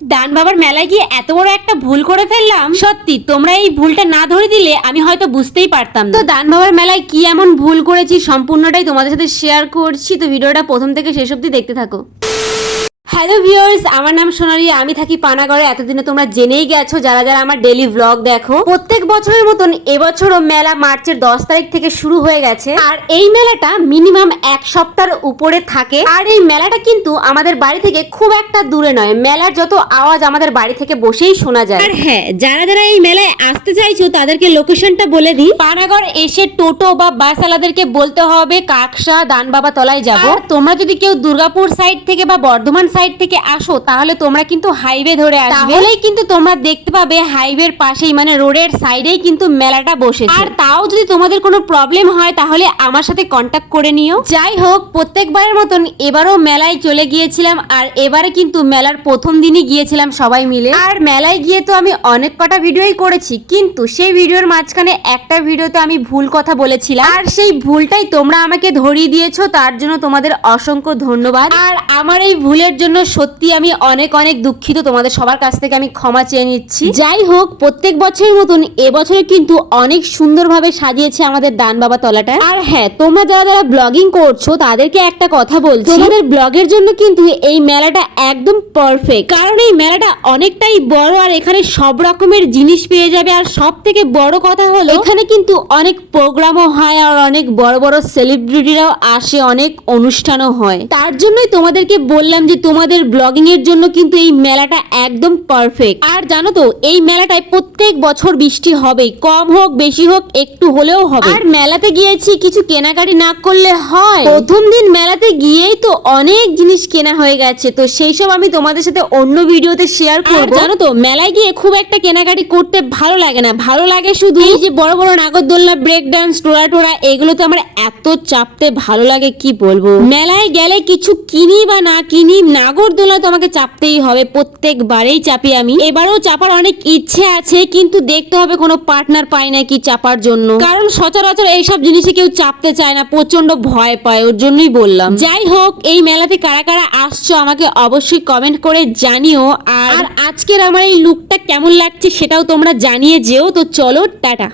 দান বাবার মেলায় গিয়ে এত বড় একটা ভুল করে ফেললাম। সত্যি তোমরা এই ভুলটা না ধরে দিলে আমি হয়তো বুঝতেই পারতাম না। তো দান বাবার মেলায় কি এমন ভুল করেছি সম্পূর্ণটাই তোমাদের সাথে শেয়ার করছি, তো ভিডিওটা প্রথম থেকে শেষ অবধি দেখতে থাকো। হ্যালো ভিউয়ার্স, আমার নাম সোনালি, আমি থাকি পানাগড়ে। এতদিনে তোমরা জেনেই গেছো যারা যারা আমার ডেইলি ব্লগ দেখো। প্রত্যেক বছরের মতন এবছরও মেলা মার্চের 10 তারিখ থেকে শুরু হয়ে গেছে। আর এই মেলাটা মিনিমাম এক সপ্তাহের উপরে থাকে। আর এই মেলাটা কিন্তু আমাদের বাড়ি থেকে খুব একটা দূরে নয়। মেলার যত আওয়াজ আমাদের বাড়ি থেকে বসেই শোনা যায়। আর হ্যাঁ, যারা যারা এই মেলায় আসতে চাইছো তাদেরকে লোকেশনটা বলে দিই। পানাগড় এসে টোটো বা বাসওয়ালাদেরকে বলতে হবে কাকসা দান বাবা তলায় যাব। তোমরা যদি কেউ দুর্গাপুর সাইড থেকে বা বর্ধমান সাইড থেকে আসো তাহলে তোমরা কিন্তু হাইওয়ে ধরে আসবে, তাহলেই কিন্তু তোমরা দেখতে পাবে হাইওয়ের পাশেই মানে রোডের সাইডেই কিন্তু মেলাটা বসেছে। আর তাও যদি তোমাদের কোনো প্রবলেম হয় তাহলে আমার সাথে কন্টাক্ট করে নিও। যাই হোক, প্রত্যেকবারের মতন এবারও মেলায় চলে গিয়েছিলাম। আর এবারে কিন্তু মেলার প্রথম দিনই গিয়েছিলাম সবাই মিলে। আর মেলায় গিয়ে তো আমি অনেক কটা ভিডিওই করেছি, কিন্তু সেই ভিডিওর মাঝখানে একটা ভিডিওতে আমি ভুল কথা বলেছিলাম। আর সেই ভুলটাই তোমরা আমাকে ধরিয়ে দিয়েছো, তার জন্য তোমাদের অসংখ্য ধন্যবাদ। আর আমার এই ভুলের জন্য সত্যি আমি অনেক অনেক দুঃখিত, তোমাদের সবার কাছ থেকে আমি ক্ষমা চেয়ে নিচ্ছি। যাই হোক, প্রত্যেক বছরের মতন এবছরে কিন্তু অনেক সুন্দরভাবে সাজিয়েছে আমাদের দান বাবা তলাটা। আর হ্যাঁ, তোমরা যারা যারা ব্লগিং করছো তাদেরকে একটা কথা বলছি, তোমাদের ব্লগের জন্য কিন্তু এই মেলাটা একদম পারফেক্ট। কারণ এই মেলাটা অনেকটাই বড় আর এখানে সব রকমের জিনিস পেয়ে যাবে। আর সব থেকে বড় কথা হলো এখানে কিন্তু অনেক প্রোগ্রামও হয় আর অনেক বড় বড় সেলিব্রিটিরাও আসে, অনেক অনুষ্ঠানও হয়। তার জন্যই তোমাদেরকে বললাম যে তোমাদের ব্লগিং এর জন্য কিন্তু এই মেলাটা একদম পারফেক্ট। আর জানো তো, এই মেলাটায় প্রত্যেক বছর বৃষ্টি হবেই, কম হোক বেশি হোক একটু হলেও হবে। আর মেলাতে গিয়েছি, কিছু কেনাকাটি না করলে হয়? প্রথম দিন মেলাতে গিয়েই তো অনেক জিনিস কেনা হয়ে গেছে, তো সেই সব আমি তোমাদের সাথে অন্য ভিডিওতে শেয়ার করব। জানো তো, মেলায় গিয়ে খুব একটা কেনাকাটি করতে ভালো লাগে না, ভালো লাগে শুধু এই যে বড় বড় নাগরদোলনা, ব্রেক ডান্স, টোরা টোরা, এগুলো তো আমার এত চাপতে ভালো লাগে কি বলবো। মেলায় গেলে কিছু কিনি বা না কিনি, নাগরদোলনা তো আমাকে চাপতেই হবে, প্রত্যেকবারেই চাপি আমি। এবারেও চাপার অনেক ইচ্ছে আছে, কিন্তু দেখতে হবে কোনো পার্টনার পাই নাকি চাপার জন্য। কারণ সচরাচর এইসব জিনিসে কেউ চাপতে চায় না, প্রচন্ড ভয় পায়, ওর জন্যই বললাম। যাই হোক, এই মেলাতে কারা কারা আসছো আমাকে অবশ্যই কমেন্ট করে জানিও। আর আজকের আমার এই লুকটা কেমন লাগছে সেটাও তোমরা জানিয়ে যেও। তো চলো, টাটা।